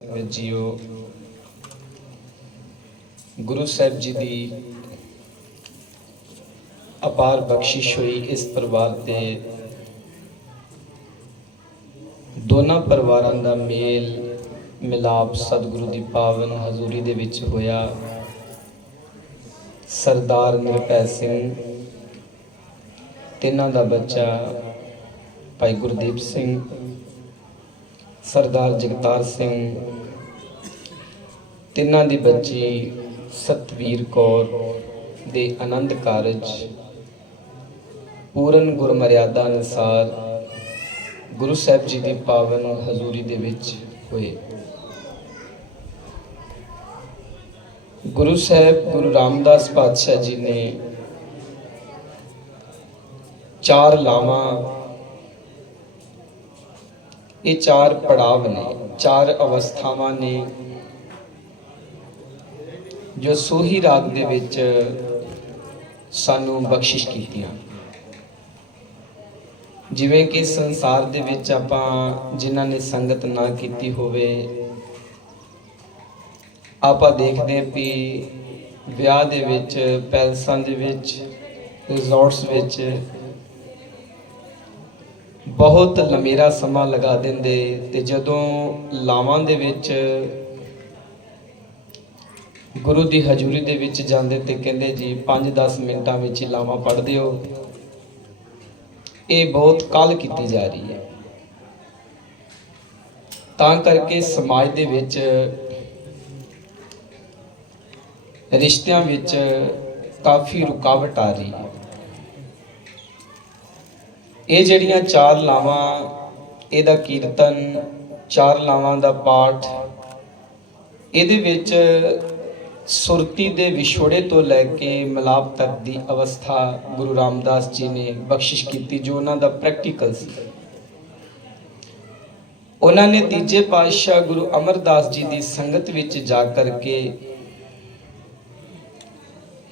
JIO, Guru Sahib ji ਦੀ ਅਪਾਰ ਬਖਸ਼ਿਸ਼ ਹੋਈ ਇਸ ਪਰਿਵਾਰ ਤੇ। ਦੋਨਾਂ ਪਰਿਵਾਰਾਂ ਦਾ ਮੇਲ ਮਿਲਾਪ ਸਤਿਗੁਰੂ ਦੀ ਪਾਵਨ ਹਜ਼ੂਰੀ ਦੇ ਵਿੱਚ ਹੋਇਆ। ਸਰਦਾਰ ਨਿਰਭੈ ਸਿੰਘ, ਤਿੰਨਾਂ ਦਾ ਬੱਚਾ ਭਾਈ ਗੁਰਦੀਪ ਸਿੰਘ ਸਰਦਾਰ ਜਗਤਾਰ ਸਿੰਘ, ਤਿੰਨਾਂ ਦੀ ਬੱਚੀ ਸਤਵੀਰ ਕੌਰ ਦੇ ਆਨੰਦ ਕਾਰਜ, ਪੂਰਨ ਗੁਰਮਰਿਆਦਾ ਅਨੁਸਾਰ ਗੁਰੂ ਸਾਹਿਬ ਜੀ ਦੀ ਪਾਵਨ ਹਜ਼ੂਰੀ ਦੇ ਵਿੱਚ ਹੋਏ। ਗੁਰੂ ਸਾਹਿਬ, ਗੁਰੂ ਰਾਮਦਾਸ ਪਾਤਸ਼ਾਹ ਜੀ ਨੇ ਚਾਰ ਲਾਵਾਂ ਇਹ ਚਾਰ ਪੜਾਵ ਨੇ, ਚਾਰ ਅਵਸਥਾਵਾਂ ਨੇ, ਜੋ ਸੋਹੀ ਰਾਗ ਦੇ ਵਿੱਚ ਸਾਨੂੰ ਬਖਸ਼ਿਸ਼ ਕੀਤੀਆਂ। ਜਿਵੇਂ ਕਿ ਸੰਸਾਰ ਦੇ ਵਿੱਚ ਆਪਾਂ ਜਿਨ੍ਹਾਂ ਨੇ ਸੰਗਤ ਨਾ ਕੀਤੀ ਹੋਵੇ, ਆਪਾਂ ਦੇਖਦੇ ਹਾਂ ਵੀ ਵਿਆਹ ਦੇ ਵਿੱਚ, ਪੈਲਸਾਂ ਦੇ ਵਿੱਚ, ਰਿਜ਼ੋਰਟਸ ਵਿੱਚ ਬਹੁਤ ਲੰਮੇਰਾ ਸਮਾਂ ਲਗਾ ਦਿੰਦੇ ਤੇ ਜਦੋਂ ਲਾਵਾਂ ਦੇ ਵਿੱਚ ਗੁਰੂ ਦੀ ਹਜ਼ੂਰੀ ਦੇ ਵਿੱਚ ਜਾਂਦੇ ਤੇ ਕਹਿੰਦੇ ਜੀ 5-10 ਮਿੰਟਾਂ ਵਿੱਚ ਹੀ ਲਾਵਾਂ ਪੜ੍ਹ ਦਿਓ। ਇਹ ਬਹੁਤ ਕਾਲ ਕੀਤੀ ਜਾ ਰਹੀ ਹੈ। ਤਾਂ ਕਰਕੇ ਸਮਾਜ ਦੇ ਵਿੱਚ ਰਿਸ਼ਤਿਆਂ ਵਿੱਚ ਕਾਫੀ ਰੁਕਾਵਟ ਆ ਰਹੀ ਹੈ। ਇਹ ਜਿਹੜੀਆਂ ਚਾਰ ਲਾਵਾਂ, ਇਹਦਾ ਕੀਰਤਨ, ਚਾਰ ਲਾਵਾਂ ਦਾ ਪਾਠ, ਇਹਦੇ ਵਿੱਚ ਸੁਰਤੀ ਦੇ ਵਿਛੋੜੇ ਤੋਂ ਲੈ ਕੇ ਮਿਲਾਪ ਤੱਕ ਦੀ ਅਵਸਥਾ ਗੁਰੂ ਰਾਮਦਾਸ ਜੀ ਨੇ ਬਖਸ਼ਿਸ਼ ਕੀਤੀ ਜੋ ਉਹਨਾਂ ਦਾ ਪ੍ਰੈਕਟੀਕਲ ਸੀ। ਉਹਨਾਂ ਨੇ ਤੀਜੇ ਪਾਤਸ਼ਾਹ ਗੁਰੂ ਅਮਰਦਾਸ ਜੀ ਦੀ ਸੰਗਤ ਵਿੱਚ ਜਾ ਕਰਕੇ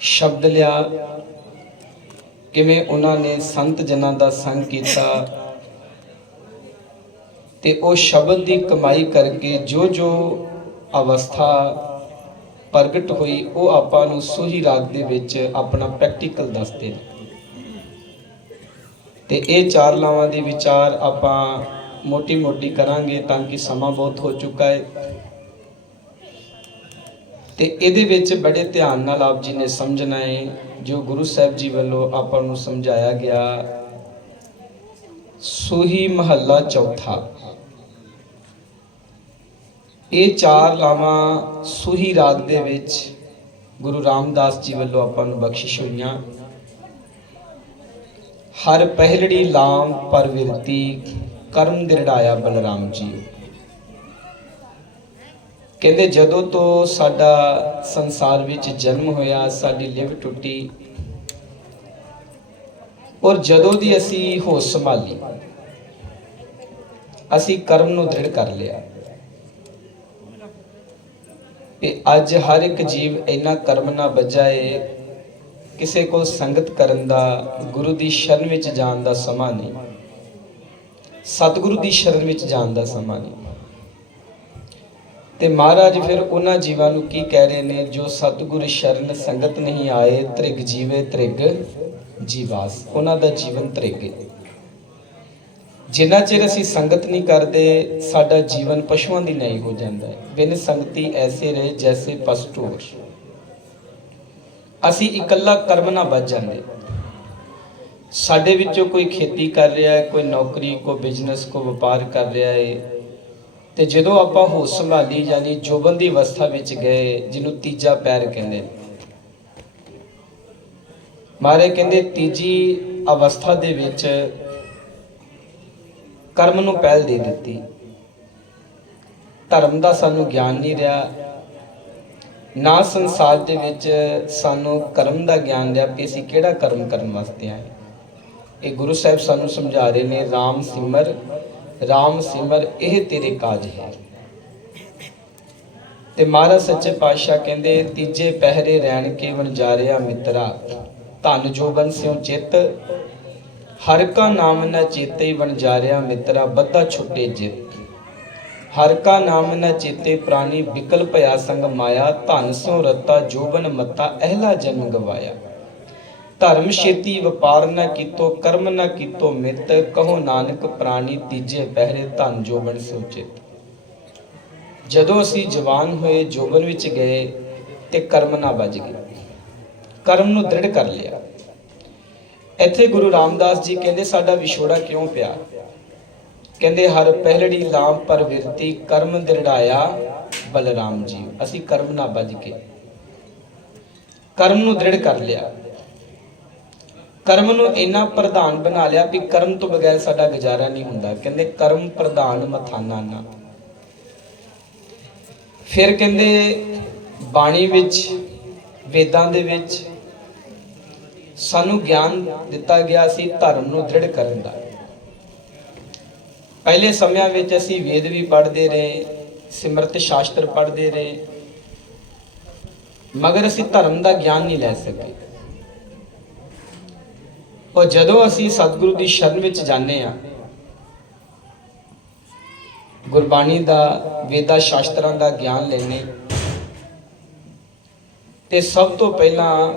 ਸ਼ਬਦ ਲਿਆ ਕਿਵੇਂ ਉਹਨਾਂ ਨੇ ਸੰਤ ਜਨਾਂ ਦਾ ਸੰਗ ਕੀਤਾ ਤੇ ਉਹ ਸ਼ਬਦ ਦੀ ਕਮਾਈ ਕਰਕੇ ਜੋ ਜੋ ਅਵਸਥਾ ਪ੍ਰਗਟ ਹੋਈ, ਉਹ ਆਪਾਂ ਨੂੰ ਸੋਹੀ ਰਾਗ ਦੇ ਵਿੱਚ ਆਪਣਾ ਪ੍ਰੈਕਟੀਕਲ ਦੱਸਦੇ ਨੇ ਤੇ ਇਹ ਚਾਰ ਲਾਵਾਂ ਦੇ ਵਿਚਾਰ ਆਪਾਂ ਮੋਟੀ ਮੋਟੀ ਕਰਾਂਗੇ ਤਾਂ ਕਿ ਸਮਾਂ ਬਹੁਤ ਹੋ ਚੁੱਕਾ ਹੈ ਤੇ ਇਹਦੇ ਵਿੱਚ ਬੜੇ ਧਿਆਨ ਨਾਲ ਆਪ ਜੀ ਨੇ ਸਮਝਣਾ ਹੈ ਜੋ ਗੁਰੂ ਸਾਹਿਬ ਜੀ ਵੱਲੋਂ ਆਪਾਂ ਨੂੰ ਸਮਝਾਇਆ ਗਿਆ, ਸੂਹੀ ਮਹੱਲਾ ਚੌਥਾ। ਇਹ ਚਾਰ ਲਾਵਾਂ ਸੂਹੀ ਰਾਗ ਦੇ ਵਿੱਚ ਗੁਰੂ ਰਾਮਦਾਸ ਜੀ ਵੱਲੋਂ ਆਪਾਂ ਨੂੰ ਬਖਸ਼ਿਸ਼ ਹੋਈਆਂ। ਹਰ ਪਹਿਲੜੀ ਲਾਮ ਪਰਵਿਰਤੀ ਕਰਮ ਦਿਰੜਾਇਆ ਬਲਰਾਮ ਜੀ ਕਹਿੰਦੇ ਜਦੋਂ ਤੋਂ ਸਾਡਾ ਸੰਸਾਰ ਵਿੱਚ ਜਨਮ ਹੋਇਆ, ਸਾਡੀ ਲਿਵ ਟੁੱਟੀ ਔਰ ਜਦੋਂ ਦੀ ਅਸੀਂ ਹੋਸ਼ ਸੰਭਾਲੀ, ਅਸੀਂ ਕਰਮ ਨੂੰ ਦ੍ਰਿੜ ਕਰ ਲਿਆ। ਕਿ ਅੱਜ ਹਰ ਇੱਕ ਜੀਵ ਇੰਨਾ ਕਰਮ ਨਾ ਬਜਾਏ ਕਿਸੇ ਕੋਲ ਸੰਗਤ ਕਰਨ ਦਾ, ਗੁਰੂ ਦੀ ਸ਼ਰਨ ਵਿੱਚ ਜਾਣ ਦਾ ਸਮਾਂ ਨਹੀਂ, ਸਤਿਗੁਰੂ ਦੀ ਸ਼ਰਨ ਵਿੱਚ ਜਾਣ ਦਾ ਸਮਾਂ ਨਹੀਂ। ਤੇ ਮਹਾਰਾਜ ਫਿਰ ਉਹਨਾਂ ਜੀਵਾਂ ਨੂੰ ਕੀ ਕਹਿ ਰਹੇ ਨੇ? ਜੋ ਸਤਿਗੁਰ ਸ਼ਰਨ ਸੰਗਤ ਨਹੀਂ ਆਏ, ਤ੍ਰਿਗ ਜੀਵੇ ਤ੍ਰਿਗ ਜੀਵਾਸ। ਉਹਨਾਂ ਦਾ ਜੀਵਨ ਤ੍ਰਿਗ ਜਿੰਨਾ ਚਿਰ ਅਸੀਂ ਸੰਗਤ ਨਹੀਂ ਕਰਦੇ, ਸਾਡਾ ਜੀਵਨ ਪਸ਼ੂਆਂ ਦੀ ਨਹੀਂ ਹੋ ਜਾਂਦਾ ਹੈ ਬਿਨ ਸੰਗਤੀ ਐਸੇ ਰਹੇ ਜੈਸੇ ਪਸਟੋਰ ਅਸੀਂ ਇਕੱਲਾ ਕਰਮ ਨਾ ਬਚ ਜਾਂਦੇ। ਸਾਡੇ ਵਿੱਚੋਂ ਕੋਈ ਖੇਤੀ ਕਰ ਰਿਹਾ ਹੈ ਕੋਈ ਨੌਕਰੀ, ਕੋਈ ਬਿਜ਼ਨਸ ਕੋਈ ਵਪਾਰ ਕਰ ਰਿਹਾ ਹੈ ਤੇ ਜਦੋਂ ਆਪਾਂ ਹੋਸ਼ ਸੰਭਾਲੀ ਯਾਨੀ ਜੋਬਨ ਦੀ ਅਵਸਥਾ ਵਿੱਚ ਗਏ, ਜਿਹਨੂੰ ਤੀਜਾ ਪੈਰ ਕਹਿੰਦੇ। ਨੇ ਮਾਰੇ ਕਹਿੰਦੇ, ਤੀਜੀ ਅਵਸਥਾ ਦੇ ਵਿੱਚ ਕਰਮ ਨੂੰ ਪਹਿਲ ਦੇ ਦਿੱਤੀ। ਧਰਮ ਦਾ ਸਾਨੂੰ ਗਿਆਨ ਨਹੀਂ ਰਿਹਾ। ਨਾ ਸੰਸਾਰ ਦੇ ਵਿੱਚ ਸਾਨੂੰ ਕਰਮ ਦਾ ਗਿਆਨ ਰਿਹਾ ਕਿ ਅਸੀਂ ਕਿਹੜਾ ਕਰਮ ਕਰਨ ਵਾਸਤੇ ਆਏ। ਇਹ ਗੁਰੂ ਸਾਹਿਬ ਸਾਨੂੰ ਸਮਝਾ ਰਹੇ ਨੇ RAM ਸਿਮਰ RAM ਸਿਮਰ, ਇਹ ਤੇਰੇ ਕਾਜ ਹੈ। ਤੇ ਮਹਾਰਾਜ ਸੱਚੇ ਪਾਤਸ਼ਾਹ ਕਹਿੰਦੇ, ਤੀਜੇ ਪਹਿਰੇ ਰਹਿਣ ਕੇ ਵਣਜਾਰਿਆ ਮਿੱਤਰਾ, ਧਨ ਜੋਬਨ ਸਿਉ ਚਿੱਤ, ਹਰ ਕਾ ਨਾਮ ਨਾ ਚੇਤੇ ਵਣਜਾਰਿਆ ਮਿੱਤਰਾ, ਬੱਧਾ ਛੁੱਟੇ ਜਿਤ। ਹਰ ਕਾ ਨਾਮ ਨਾ ਚੇਤੇ ਪ੍ਰਾਨੀ ਵਿਕਲ ਭਇਆ ਸੰਗ ਮਾਇਆ, ਧਨ ਸੋ ਰਤਾ ਜੋਬਨ ਮਤਾ, ਅਹਿਲਾ ਜਨਮ ਗਵਾਇਆ। ਧਰਮ ਛੇਤੀ ਵਪਾਰ ਨਾ ਕੀਤੋ, ਕਰਮ ਨਾ ਕੀਤੋ, ਮਿੱਤ ਕਹੋ ਨਾਨਕ ਪ੍ਰਾਣੀ ਤੀਜੇ ਪਹਿਰੇ ਧਨ ਜੋਬਨ ਸੋਚਿਤ। ਜਦੋਂ ਅਸੀਂ ਜਵਾਨ ਹੋਏ, ਜੋਬਨ ਵਿੱਚ ਗਏ ਤੇ ਕਰਮ ਨਾ ਵੱਜ ਗਏ ਕਰਮ ਨੂੰ ਦ੍ਰਿੜ ਕਰ ਲਿਆ। ਇੱਥੇ ਗੁਰੂ ਰਾਮਦਾਸ ਜੀ ਕਹਿੰਦੇ, ਸਾਡਾ ਵਿਛੋੜਾ ਕਿਉਂ ਪਿਆ? ਕਹਿੰਦੇ, ਹਰ ਪਹਿਲੜੀ ਲਾਮ ਪਰ ਵਿਰਤੀ, ਕਰਮ ਦ੍ਰਿੜਾਇਆ ਬਲਰਾਮ ਜੀ ਅਸੀਂ ਕਰਮ ਨਾ ਵੱਜ ਕੇ। ਕਰਮ ਨੂੰ ਦ੍ਰਿੜ ਕਰ ਲਿਆ। ਕਰਮ ਨੂੰ ਇੰਨਾ ਪ੍ਰਧਾਨ ਬਣਾ ਲਿਆ ਕਿ ਕਰਮ ਤੋਂ ਬਗੈਰ ਸਾਡਾ ਗੁਜ਼ਾਰਾ ਨਹੀਂ ਹੁੰਦਾ। ਕਹਿੰਦੇ ਕਰਮ ਪ੍ਰਧਾਨ ਮਥਾਨਾ ਨਾ ਫਿਰ ਕਹਿੰਦੇ ਬਾਣੀ ਵਿੱਚ, ਵੇਦਾਂ ਦੇ ਵਿੱਚ ਸਾਨੂੰ ਗਿਆਨ ਦਿੱਤਾ ਗਿਆ ਸੀ ਧਰਮ ਨੂੰ ਦ੍ਰਿੜ ਕਰਨ ਦਾ। ਪਹਿਲੇ ਸਮਿਆਂ ਵਿੱਚ ਅਸੀਂ ਵੇਦ ਵੀ ਪੜ੍ਹਦੇ ਰਹੇ, ਸਿਮਰਤ ਸ਼ਾਸਤਰ ਪੜ੍ਹਦੇ ਰਹੇ। ਮਗਰ ਅਸੀਂ ਧਰਮ ਦਾ ਗਿਆਨ ਨਹੀਂ ਲੈ ਸਕੇ। ਉਹ ਜਦੋਂ ਅਸੀਂ ਸਤਿਗੁਰੂ ਦੀ ਸ਼ਰਨ ਵਿੱਚ ਜਾਂਦੇ ਆ ਗੁਰਬਾਣੀ ਦਾ, ਵੇਦਾ, ਸ਼ਾਸਤਰਾਂ ਦਾ ਗਿਆਨ ਲੈਣੇ ਤੇ ਸਭ ਤੋਂ ਪਹਿਲਾਂ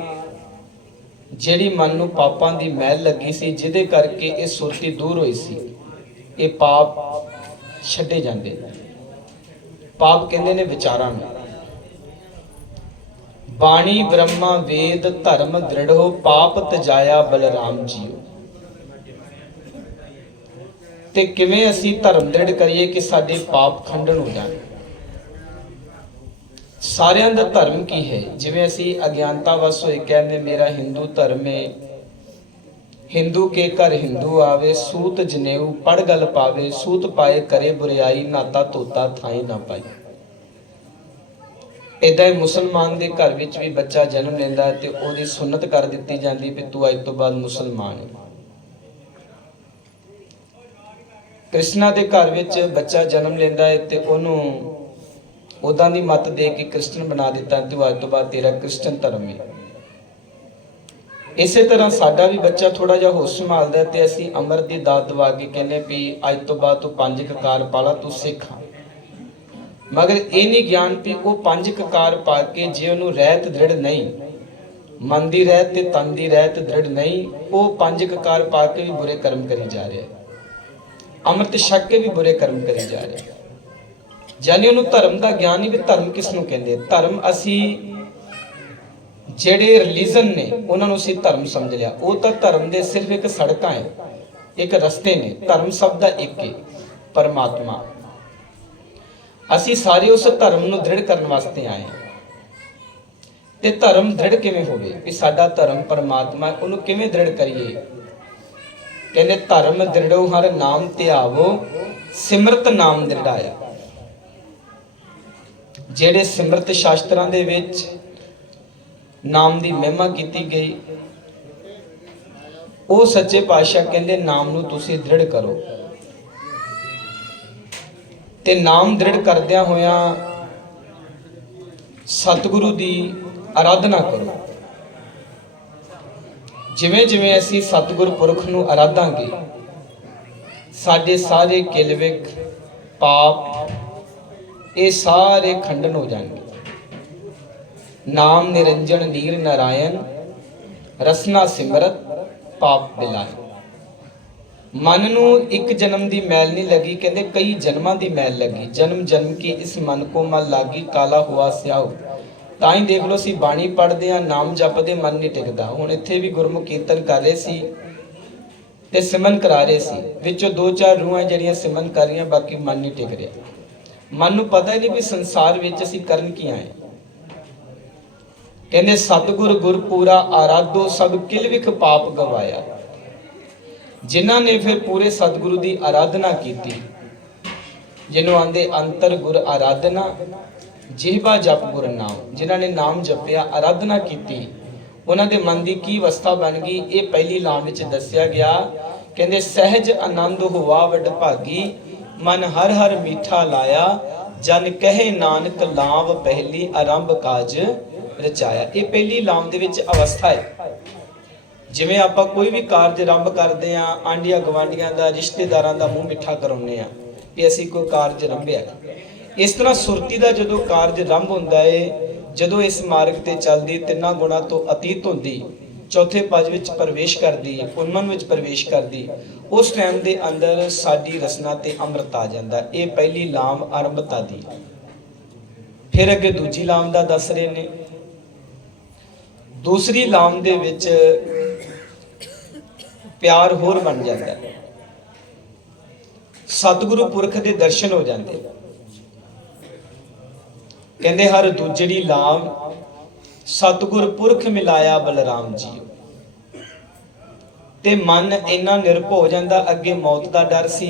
ਜਿਹੜੀ ਮਨ ਨੂੰ ਪਾਪਾਂ ਦੀ ਮੈਲ ਲੱਗੀ ਸੀ, ਜਿਹਦੇ ਕਰਕੇ ਇਹ ਸੁਰਤੀ ਦੂਰ ਹੋਈ ਸੀ, ਇਹ ਪਾਪ ਛੱਡੇ ਜਾਂਦੇ ਪਾਪ ਕਹਿੰਦੇ ਨੇ ਵਿਚਾਰਾਂ ਨੂੰ। ਬਾਣੀ ਬ੍ਰਹਮਾ ਵੇਦ ਧਰਮ ਦ੍ਰਿੜੋ ਪਾਪ ਤਜਾਇਆ ਬਲਰਾਮ ਜੀਓ ਤੇ ਕਿਵੇਂ ਅਸੀਂ ਧਰਮ ਦ੍ਰਿੜ ਕਰੀਏ ਕਿ ਸਾਡੇ ਪਾਪ ਖੰਡਨ ਹੋ ਜਾਣ? ਸਾਰਿਆਂ ਦਾ ਧਰਮ ਕੀ ਹੈ? ਜਿਵੇਂ ਅਸੀਂ ਅਗਿਆਨਤਾ ਵਸ ਹੋਏ ਕਹਿੰਦੇ, ਮੇਰਾ ਹਿੰਦੂ ਧਰਮ ਹੈ ਹਿੰਦੂ ਕੇ ਘਰ ਹਿੰਦੂ ਆਵੇ, ਸੂਤ ਜਨੇਊ ਪੜ ਗਲ ਪਾਵੇ, ਸੂਤ ਪਾਏ ਕਰੇ ਬੁਰਿਆਈ, ਨਾਤਾ ਤੋਤਾ ਥਾਈ ਨਾ ਪਾਈ ਇਦਾਂ ਹੀ ਮੁਸਲਮਾਨ ਦੇ ਘਰ ਵਿੱਚ ਵੀ ਬੱਚਾ ਜਨਮ ਲੈਂਦਾ ਹੈ ਤੇ ਉਹਦੀ ਸੁਨਤ ਕਰ ਦਿੱਤੀ ਜਾਂਦੀ ਵੀ ਤੂੰ ਅੱਜ ਤੋਂ ਬਾਅਦ ਮੁਸਲਮਾਨ ਹੈ। ਕ੍ਰਿਸ਼ਨਾ ਦੇ ਘਰ ਵਿੱਚ ਬੱਚਾ ਜਨਮ ਲੈਂਦਾ ਹੈ ਤੇ ਉਹਨੂੰ ਉਦਾਂ ਦੀ ਮੱਤ ਦੇ ਕੇ ਕ੍ਰਿਸਚਨ ਬਣਾ ਦਿੱਤਾ ਤੂੰ ਅੱਜ ਤੋਂ ਬਾਅਦ ਤੇਰਾ ਕ੍ਰਿਸਚਨ ਧਰਮ ਹੈ। ਇਸੇ ਤਰ੍ਹਾਂ ਸਾਡਾ ਵੀ ਬੱਚਾ ਥੋੜਾ ਜਿਹਾ ਹੋਸ਼ ਸੰਭਾਲਦਾ ਤੇ ਅਸੀਂ ਅਮਰ ਦੀ ਦਾਤ ਦਵਾ ਕੇ ਕਹਿੰਦੇ ਵੀ ਅੱਜ ਤੋਂ ਬਾਅਦ ਤੂੰ ਪੰਜ ਕਕਾਰ ਪਾਲਾ, ਤੂੰ ਸਿੱਖ ਆ ਮਗਰ ਇਹ ਨਹੀਂ ਗਿਆਨ ਵੀ ਉਹ ਪੰਜ ਕਕਾਰ ਪਾ ਕੇ ਜੇ ਉਹਨੂੰ ਰਹਿਤ ਦ੍ਰਿੜ ਨਹੀਂ, ਮਨ ਦੀ ਰਹਿਤ ਤੇ ਤਨ ਦੀ ਰਹਿਤ ਦ੍ਰਿੜ ਨਹੀਂ, ਉਹ ਪੰਜ ਕਕਾਰ ਪਾ ਕੇ ਵੀ ਬੁਰੇ ਕਰਮ ਕਰੀ ਜਾ ਰਿਹਾ ਅੰਮ੍ਰਿਤ ਛਕ ਕੇ ਵੀ ਬੁਰੇ ਕਰਮ ਕਰੀ ਜਾ ਰਿਹਾ ਹੈ। ਜਾਨੀ ਉਹਨੂੰ ਧਰਮ ਦਾ ਗਿਆਨ ਨਹੀਂ ਵੀ ਧਰਮ ਕਿਸ ਨੂੰ ਕਹਿੰਦੇ ਧਰਮ ਅਸੀਂ ਜਿਹੜੇ ਰਿਲੀਜਨ ਨੇ, ਉਹਨਾਂ ਨੂੰ ਅਸੀਂ ਧਰਮ ਸਮਝ ਲਿਆ। ਉਹ ਤਾਂ ਧਰਮ ਦੇ ਸਿਰਫ ਇੱਕ ਸੜਕਾਂ ਹੈ, ਇੱਕ ਰਸਤੇ ਨੇ। ਧਰਮ ਸਭ ਦਾ ਇੱਕ ਹੈ, ਪਰਮਾਤਮਾ। ਅਸੀਂ ਸਾਰੇ ਉਸ ਧਰਮ ਨੂੰ ਦ੍ਰਿੜ ਕਰਨ ਵਾਸਤੇ ਆਏ ਹਾਂ। ਤੇ ਧਰਮ ਦ੍ਰਿੜ ਕਿਵੇਂ ਹੋਵੇ? ਕਿ ਸਾਡਾ ਧਰਮ ਪਰਮਾਤਮਾ ਉਹਨੂੰ ਕਿਵੇਂ ਦ੍ਰਿੜ ਕਰੀਏ? ਕਹਿੰਦੇ, ਧਰਮ ਦ੍ਰਿੜੋ ਹਰ ਨਾਮ ਧਿਆਵੋ ਸਿਮਰਤ ਨਾਮ ਦ੍ਰਿੜਾਇਆ। ਜਿਹੜੇ ਸਿਮਰਤ ਸ਼ਾਸਤਰਾਂ ਦੇ ਵਿੱਚ ਨਾਮ ਦੀ ਮਹਿਮਾ ਕੀਤੀ ਗਈ, ਉਹ ਸੱਚੇ ਪਾਤਸ਼ਾਹ ਕਹਿੰਦੇ, ਨਾਮ ਨੂੰ ਤੁਸੀਂ ਦ੍ਰਿੜ ਕਰੋ। ਤੇ ਨਾਮ ਦ੍ਰਿੜ ਕਰਦਿਆਂ ਹੋਇਆਂ ਸਤਿਗੁਰੂ ਦੀ ਆਰਾਧਨਾ ਕਰੋ। ਜਿਵੇਂ ਜਿਵੇਂ ਅਸੀਂ ਸਤਿਗੁਰ ਪੁਰਖ ਨੂੰ ਆਰਾਧਾਂਗੇ ਸਾਡੇ ਸਾਰੇ ਕਿਲਵਿਕ ਪਾਪ, ਇਹ ਸਾਰੇ ਖੰਡਨ ਹੋ ਜਾਣਗੇ। ਨਾਮ ਨਿਰੰਜਨ ਨੀਰ ਨਾਰਾਇਣ, ਰਸਨਾ ਸਿਮਰਤ, ਪਾਪ ਬਿਲਾਏ ਮਨ ਨੂੰ ਇੱਕ ਜਨਮ ਦੀ ਮੈਲ ਨਹੀਂ ਲੱਗੀ, ਕਹਿੰਦੇ ਕਈ ਜਨਮਾਂ ਦੀ ਮੈਲ ਲੱਗੀ। ਜਨਮ ਜਨਮ ਕੀ ਇਸ ਮਨ ਕੋ ਮਲ ਲਾਗੀ, ਕਾਲਾ ਹੁਆ ਸਿਆਉ। ਤਾਂ ਹੀ ਦੇਖ ਲਓ ਅਸੀਂ ਬਾਣੀ ਪੜ੍ਹਦੇ ਆ ਨਾਮ ਜਪਦੇ ਮਨ ਨਹੀਂ ਟਿਕਦਾ। ਹੁਣ ਇੱਥੇ ਵੀ ਗੁਰਮੁਖ ਕੀਰਤਨ ਕਰ ਰਹੇ ਸੀ ਤੇ ਸਿਮਨ ਕਰਾ ਰਹੇ ਸੀ। ਵਿੱਚੋਂ ਦੋ ਚਾਰ ਰੂਹਾਂ ਜਿਹੜੀਆਂ ਸਿਮਨ ਕਰ ਰਹੀਆਂ, ਬਾਕੀ ਮਨ ਨਹੀਂ ਟਿਕ ਰਿਹਾ। ਮਨ ਨੂੰ ਪਤਾ ਹੀ ਨਹੀਂ ਵੀ ਸੰਸਾਰ ਵਿੱਚ ਅਸੀਂ ਕਰਨ ਕੀ ਆਏ। ਕਹਿੰਦੇ, ਸਤਿਗੁਰ ਗੁਰਪੂਰਾ ਆਰਾਧੋ, ਸਭ ਕਿਲ ਵਿਖ ਪਾਪ ਗਵਾਇਆ। ਜਿਨ੍ਹਾਂ ਨੇ ਫਿਰ ਪੂਰੇ ਸਤਿਗੁਰੂ ਦੀ ਆਰਾਧਨਾ ਕੀਤੀ, ਜਿਹਨੂੰ ਆਂਦੇ ਅੰਤਰ ਗੁਰ ਆਰਾਧਨਾ, ਜਿਹਬਾ ਜਪ ਗੁਰ ਨਾਮ, ਜਿਨ੍ਹਾਂ ਨੇ ਨਾਮ ਜਪਿਆ, ਆਰਾਧਨਾ ਕੀਤੀ, ਉਹਨਾਂ ਦੇ ਮਨ ਦੀ ਕੀ ਅਵਸਥਾ ਬਣ ਗਈ, ਇਹ ਪਹਿਲੀ ਲਾਮ ਵਿੱਚ ਦੱਸਿਆ ਗਿਆ, ਕਹਿੰਦੇ ਸਹਿਜ ਆਨੰਦ ਹੋਵਾ ਵਡ ਭਾਗੀ, ਮਨ ਹਰ ਹਰ ਮੀਠਾ ਲਾਇਆ, ਜਨ ਕਹੇ ਨਾਨਕ ਲਾਭ ਪਹਿਲੀ ਆਰੰਭ ਕਾਜ ਰਚਾਇਆ। ਇਹ ਪਹਿਲੀ ਲਾਮ ਦੇ ਵਿੱਚ ਅਵਸਥਾ ਹੈ। ਜਿਵੇਂ ਆਪਾਂ ਕੋਈ ਵੀ ਕਾਰਜ ਆਰੰਭ ਕਰਦੇ ਆਂ ਆਂਡੀਆਂ ਗਵਾਂਡੀਆਂ ਦਾ, ਰਿਸ਼ਤੇਦਾਰਾਂ ਦਾ ਮੂੰਹ ਮਿੱਠਾ ਕਰਾਉਂਦੇ ਆ ਵੀ ਅਸੀਂ ਕੋਈ ਕਾਰਜ ਰੰਭਿਆ। ਇਸ ਤਰ੍ਹਾਂ ਸੁਰਤੀ ਦਾ ਜਦੋਂ ਕਾਰਜ ਆਰੰਭ ਹੁੰਦਾ ਹੈ ਜਦੋਂ ਇਸ ਮਾਰਗ ਤੇ ਚੱਲਦੀ ਤਿੰਨਾਂ ਗੁਣਾ ਤੋਂ ਅਤੀਤ ਹੁੰਦੀ, ਚੌਥੇ ਪਦ ਵਿੱਚ ਪ੍ਰਵੇਸ਼ ਕਰਦੀ ਉਨਮਨ ਵਿੱਚ ਪ੍ਰਵੇਸ਼ ਕਰਦੀ, ਉਸ ਟਾਈਮ ਦੇ ਅੰਦਰ ਸਾਡੀ ਰਸਨਾ ਤੇ ਅੰਮ੍ਰਿਤ ਆ ਜਾਂਦਾ। ਇਹ ਪਹਿਲੀ ਲਾਮ ਆਰੰਭਤਾ ਦੀ। ਫਿਰ ਅੱਗੇ ਦੂਜੀ ਲਾਮ ਦਾ ਦੱਸ ਰਹੇ ਨੇ। ਦੂਸਰੀ ਲਾਮ ਦੇ ਵਿੱਚ ਪਿਆਰ ਹੋਰ ਬਣ ਜਾਂਦਾ ਹੈ। ਸਤਿਗੁਰੂ ਪੁਰਖ ਦੇ ਦਰਸ਼ਨ ਹੋ ਜਾਂਦੇ ਕਹਿੰਦੇ ਹਰ ਦੂਜੜੀ ਲਾਮ ਸਤਿਗੁਰ ਪੁਰਖ ਮਿਲਾਇਆ ਬਲਰਾਮ ਜੀ ਤੇ ਮਨ ਇੰਨਾ ਨਿਰਭਉ ਹੋ ਜਾਂਦਾ ਅੱਗੇ ਮੌਤ ਦਾ ਡਰ ਸੀ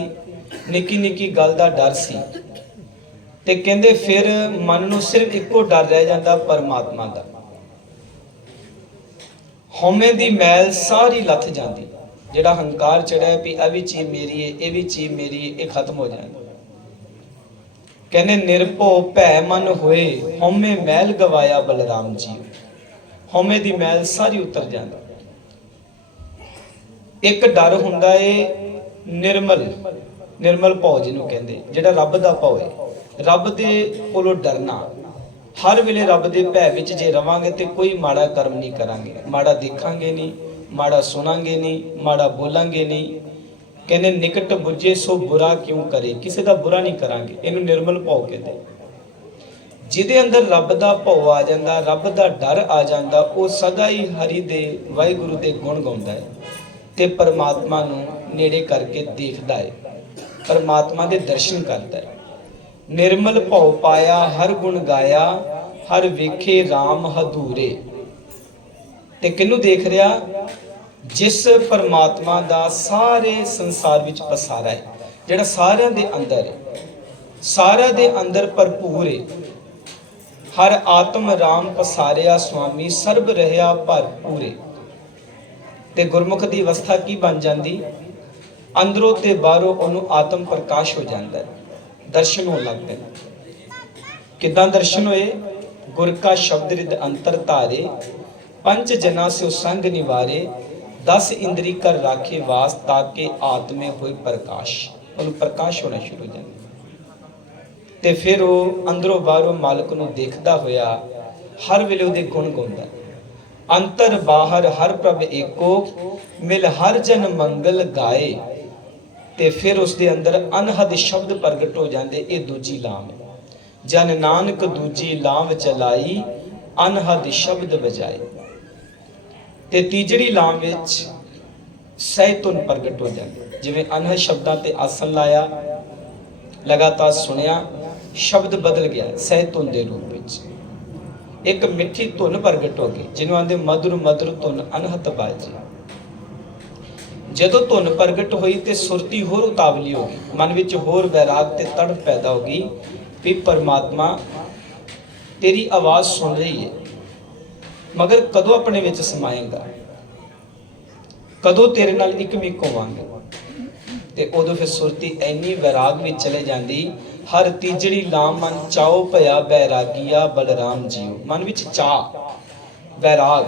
ਨਿੱਕੀ ਨਿੱਕੀ ਗੱਲ ਦਾ ਡਰ ਸੀ। ਤੇ ਕਹਿੰਦੇ ਫਿਰ ਮਨ ਨੂੰ ਸਿਰਫ ਇੱਕੋ ਡਰ ਰਹਿ ਜਾਂਦਾ ਪਰਮਾਤਮਾ ਦਾ। ਹਉਮੈ ਦੀ ਮੈਲ ਸਾਰੀ ਲੱਥ ਜਾਂਦੀ। ਜਿਹੜਾ ਹੰਕਾਰ ਚੜਿਆ ਵੀ ਇਹ ਵੀ ਚੀਜ਼ ਮੇਰੀ ਹੈ ਇਹ ਵੀ ਚੀਜ਼ ਮੇਰੀ ਹੈ ਇਹ ਖਤਮ ਹੋ ਜਾਂਦਾ ਕਹਿੰਦੇ, ਨਿਰਭਉ ਭੈ ਮਨ ਹੋਏ, ਹਉਮੈ ਮੈਲ ਗਵਾਇਆ ਬਲਰਾਮ ਜੀ ਹਉਮੈ ਦੀ ਮੈਲ ਸਾਰੀ ਉਤਰ ਜਾਂਦੀ। ਇੱਕ ਡਰ ਹੁੰਦਾ ਏ ਨਿਰਮਲ ਨਿਰਮਲ ਭਉ ਜਿਹਨੂੰ ਕਹਿੰਦੇ, ਜਿਹੜਾ ਰੱਬ ਦਾ ਭਉ ਏ। ਰੱਬ ਦੇ ਕੋਲੋਂ ਡਰਨਾ। ਹਰ ਵੇਲੇ ਰੱਬ ਦੇ ਭੈ ਵਿੱਚ ਜੇ ਰਵਾਂਗੇ ਤੇ ਕੋਈ ਮਾੜਾ ਕਰਮ ਨਹੀਂ ਕਰਾਂਗੇ, ਮਾੜਾ ਦੇਖਾਂਗੇ ਨਹੀਂ। ਮਾੜਾ ਸੁਣਾਂਗੇ ਨਹੀਂ, ਮਾੜਾ ਬੋਲਾਂਗੇ ਨਹੀਂ। ਕਹਿੰਦੇ, ਨਿਕਟ ਬੁੱਝੇ ਸੋ ਬੁਰਾ ਕਿਉਂ ਕਰੇ? ਕਿਸੇ ਦਾ ਬੁਰਾ ਨਹੀਂ ਕਰਾਂਗੇ। ਇਹਨੂੰ ਨਿਰਮਲ ਭਉ ਕਹਿੰਦੇ। ਜਿਹਦੇ ਅੰਦਰ ਰੱਬ ਦਾ ਭਉ ਆ ਜਾਂਦਾ, ਰੱਬ ਦਾ ਡਰ ਆ ਜਾਂਦਾ, ਉਹ ਸਦਾ ਹੀ ਹਰੀ ਦੇ, ਵਾਹਿਗੁਰੂ ਦੇ ਗੁਣ ਗਾਉਂਦਾ ਹੈ। ਤੇ ਪਰਮਾਤਮਾ ਨੂੰ ਨੇੜੇ ਕਰਕੇ ਦੇਖਦਾ ਹੈ। ਪਰਮਾਤਮਾ ਦੇ ਦਰਸ਼ਨ ਕਰਦਾ ਹੈ। ਨਿਰਮਲ ਭਉ ਪਾਇਆ, ਹਰ ਗੁਣ ਗਾਇਆ, ਹਰ ਵੇਖੇ RAM ਹਦੂਰੇ ਤੇ ਕਿਹਨੂੰ ਦੇਖ ਰਿਹਾ? ਜਿਸ ਪਰਮਾਤਮਾ ਦਾ ਸਾਰੇ ਸੰਸਾਰ ਵਿੱਚ ਪਸਾਰਾ ਹੈ, ਜਿਹੜਾ ਸਾਰਿਆਂ ਦੇ ਅੰਦਰ ਹੈ। ਸਾਰਿਆਂ ਦੇ ਅੰਦਰ ਭਰਪੂਰ ਹੈ। ਹਰ ਆਤਮ ਰਾਮ ਪਸਾਰਿਆ ਸੁਆਮੀ, ਸਰਬ ਰਹਿਆ ਭਰਪੂਰੇ ਤੇ ਗੁਰਮੁਖ ਦੀ ਅਵਸਥਾ ਕੀ ਬਣ ਜਾਂਦੀ? ਅੰਦਰੋਂ ਤੇ ਬਾਹਰੋਂ ਉਹਨੂੰ ਆਤਮ ਪ੍ਰਕਾਸ਼ ਹੋ ਜਾਂਦਾ ਹੈ, ਦਰਸ਼ਨ ਹੋਣ ਲੱਗਦੇ ਨੇ। ਕਿਦਾਂ ਦਰਸ਼ਨ ਹੋਏ? ਗੁਰ ਕਾ ਸ਼ਬਦ ਰਿਦ ਅੰਤਰ ਧਾਰੇ ਪੰਜ ਜਨਾ ਸਿਉ ਸੰਗ ਨਿਵਾਰੇ 10 ਇੰਦਰੀ ਕਰ ਰਾਖੇ ਵਾਸ ਤਾਕੇ ਆਤਮੇ ਹੋਈ ਪ੍ਰਕਾਸ਼। ਉਹਨੂੰ ਪ੍ਰਕਾਸ਼ ਹੋਣਾ ਸ਼ੁਰੂ ਹੋ ਜਾਂਦਾ। ਤੇ ਫਿਰ ਉਹ ਅੰਦਰੋਂ ਬਾਹਰੋਂ ਮਾਲਕ ਨੂੰ ਦੇਖਦਾ ਹੋਇਆ ਹਰ ਵੇਲੇ ਉਹਦੇ ਗੁਣ ਗਾਉਂਦਾ ਅੰਤਰ ਬਾਹਰ ਹਰ ਪ੍ਰਭ ਏਕੋ, ਮਿਲ ਹਰ ਜਨ ਮੰਗਲ ਗਾਏ। ਤੇ ਫਿਰ ਉਸ ਦੇ ਅੰਦਰ ਅਨਹਦ ਸ਼ਬਦ ਪ੍ਰਗਟ ਹੋ ਜਾਂਦੇ, ਇਹ ਦੂਜੀ ਲਾਮ ਹੈ। ਜਨ ਨਾਨਕ ਦੂਜੀ ਲਾਮ ਚਲਾਈ, ਅਨਹਦ ਸ਼ਬਦ ਵਜਾਏ। ਤੇ ਤੀਜੜੀ ਲਾਮ ਵਿੱਚ ਸਹਿਤੁਨ ਪ੍ਰਗਟ ਹੋ ਜਾਂਦੇ ਜਿਵੇਂ ਅਨਹ ਸ਼ਬਦਾਂ ਤੇ ਆਸਨ ਲਾਇਆ, ਲਗਾਤਾਰ ਸੁਣਿਆ, ਸ਼ਬਦ ਬਦਲ ਗਿਆ ਸਹਿਤੁਨ ਦੇ ਰੂਪ ਵਿੱਚ। ਇੱਕ ਮਿੱਠੀ ਧੁਨ ਪ੍ਰਗਟ ਹੋ ਗਈ, ਜਿਹਨੂੰ ਆਂਦੇ ਮధుਰ ਮధుਰ ਧੁਨ ਅਨਹਤ ਬਾਜੀ ਜਦੋਂ ਧੁਨ ਪ੍ਰਗਟ ਹੋਈ ਤੇ ਸੁਰਤੀ ਹੋਰ ਉਤਾਵਲੀ ਹੋ ਗਈ। ਮਨ ਵਿੱਚ ਹੋਰ ਵੈਰਾਗ ਤੇ ਤੜਫ ਪੈਦਾ ਹੋ ਗਈ ਵੀ ਪਰਮਾਤਮਾ, ਤੇਰੀ ਆਵਾਜ਼ ਸੁਣ ਰਹੀ ਹੈ। ਮਗਰ ਕਦੋਂ ਆਪਣੇ ਵਿੱਚ ਸਮਾਏਗਾ ਕਦੋਂ ਤੇਰੇ ਨਾਲ ਇੱਕ ਮਿਕ ਹੋਵਾਂਗੇ? ਤੇ ਉਦੋਂ ਫਿਰ ਸੁਰਤੀ ਐਨੀ ਵੈਰਾਗ ਵਿੱਚ ਚਲੇ ਜਾਂਦੀ, ਹਰ ਤੀਜੜੀ ਲਾਮ ਮਨ ਚਾਉ ਭਇਆ ਬੈਰਾਗੀਆ ਬਲਰਾਮ ਜੀਓ ਮਨ ਵਿੱਚ ਚਾਹ ਵੈਰਾਗ,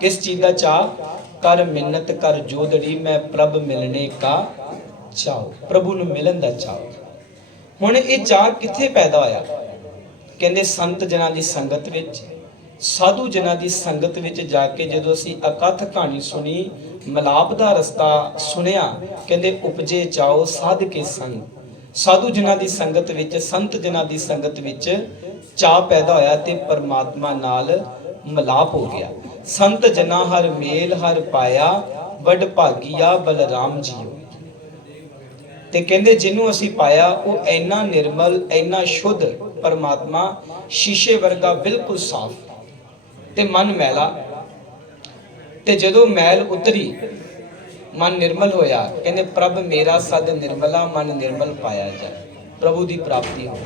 ਕਿਸ ਚੀਜ਼ ਦਾ ਚਾ ਕਰ ਮਿੰਨਤ, ਕਰ ਜੋਦੜੀ ਮੈਂ ਪ੍ਰਭ ਮਿਲਣੇ ਕਾ ਚਾਉ। ਪ੍ਰਭੂ ਨੂੰ ਮਿਲਣ ਦਾ ਚਾਹ ਹੁਣ ਇਹ ਚਾਹ ਕਿੱਥੇ ਪੈਦਾ ਹੋਇਆ? ਕਹਿੰਦੇ ਸੰਤ ਜਨਾਂ ਦੀ ਸੰਗਤ ਵਿੱਚ ਸਾਧੂ ਜਨਾਂ ਦੀ ਸੰਗਤ ਵਿੱਚ ਜਾ ਕੇ ਜਦੋਂ ਅਸੀਂ ਅਕਥ ਕਹਾਣੀ ਸੁਣੀ, ਮਲਾਪ ਦਾ ਰਸਤਾ ਸੁਣਿਆ, ਕਹਿੰਦੇ, ਉਪਜੇ ਚਾਓ ਸਾਧ ਕੇ ਸੰਗ। ਸਾਧੂ ਜਨਾਂ ਦੀ ਸੰਗਤ ਵਿੱਚ, ਸੰਤ ਜਨਾਂ ਦੀ ਸੰਗਤ ਵਿੱਚ ਚਾਹ ਪੈਦਾ ਹੋਇਆ ਤੇ ਪਰਮਾਤਮਾ ਨਾਲ ਮਲਾਪ ਹੋ ਗਿਆ। ਸੰਤ ਜਨਾਂ ਹਰ ਮੇਲ ਹਰ ਪਾਇਆ, ਵੱਡ ਭਾਗੀਆ ਬਲਰਾਮ ਜੀਓ। ਤੇ ਕਹਿੰਦੇ, ਜਿਹਨੂੰ ਅਸੀਂ ਪਾਇਆ, ਉਹ ਇੰਨਾ ਨਿਰਮਲ, ਇੰਨਾ ਸ਼ੁੱਧ ਪਰਮਾਤਮਾ ਸ਼ੀਸ਼ੇ ਵਰਗਾ ਬਿਲਕੁਲ ਸਾਫ਼ ਤੇ ਮਨ ਮੈਲਾ। ਤੇ ਜਦੋਂ ਮੈਲ ਉਤਰੀ, ਮਨ ਨਿਰਮਲ ਹੋਇਆ। ਕਹਿੰਦੇ, ਪ੍ਰਭ, ਮੇਰਾ ਸਦ ਨਿਰਮਲਾ, ਮਨ ਨਿਰਮਲ ਪਾਇਆ ਜਾ। ਪ੍ਰਭੂ ਦੀ ਪ੍ਰਾਪਤੀ ਹੋ।